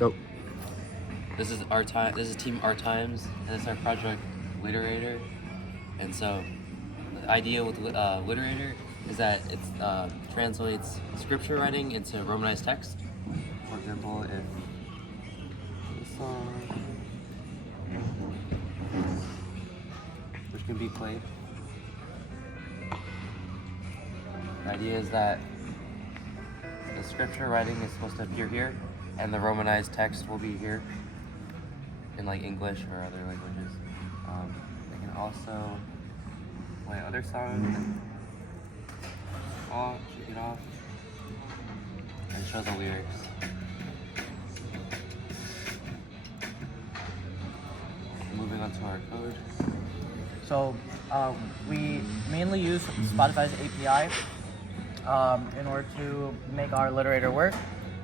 Go. This is our time. This is Team Artimes, and it's our project Literator. And so, the idea with Literator is that it translates scripture writing into romanized text. For example, if this song, which can be played, the idea is that the scripture writing is supposed to appear here, and the romanized text will be here in like English or other languages. They can also play other songs. Shake it off, and show the lyrics. Moving on to our code. So we mainly use Spotify's API in order to make our Literator work.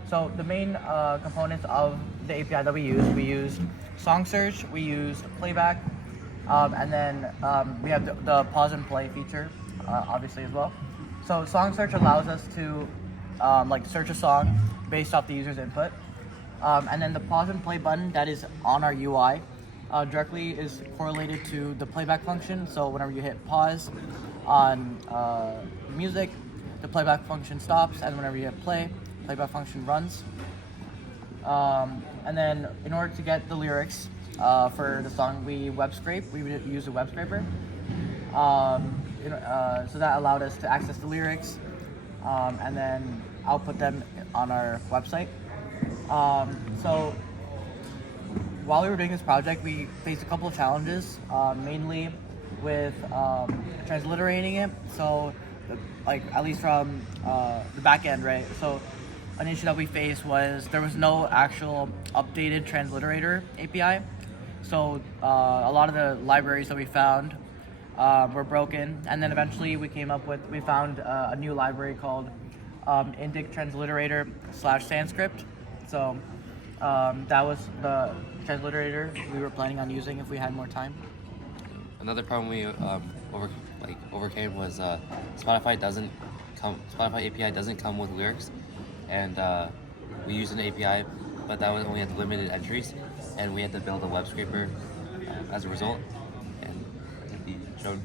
So the main components of the API that we used song search, we used playback, and then we have the pause and play feature, obviously as well. So song search allows us to search a song based off the user's input, and then the pause and play button that is on our UI directly is correlated to the playback function. So whenever you hit pause on music, the playback function stops, and whenever you hit play, playback function runs. And then in order to get the lyrics for the song, we web scrape. We would use a web scraper. So that allowed us to access the lyrics and then output them on our website. So while we were doing this project, we faced a couple of challenges, mainly with transliterating it. So, at least from the back end, right? So, an issue that we faced was there was no actual updated transliterator API. So, a lot of the libraries that we found were broken, and then eventually we found a new library called Indic Transliterator /Sanskrit. So, that was the transliterator we were planning on using if we had more time. Another problem we overcame was Spotify API doesn't come with lyrics, and we used an API, but that was only had limited entries, and we had to build a web scraper as a result, and it can be shown.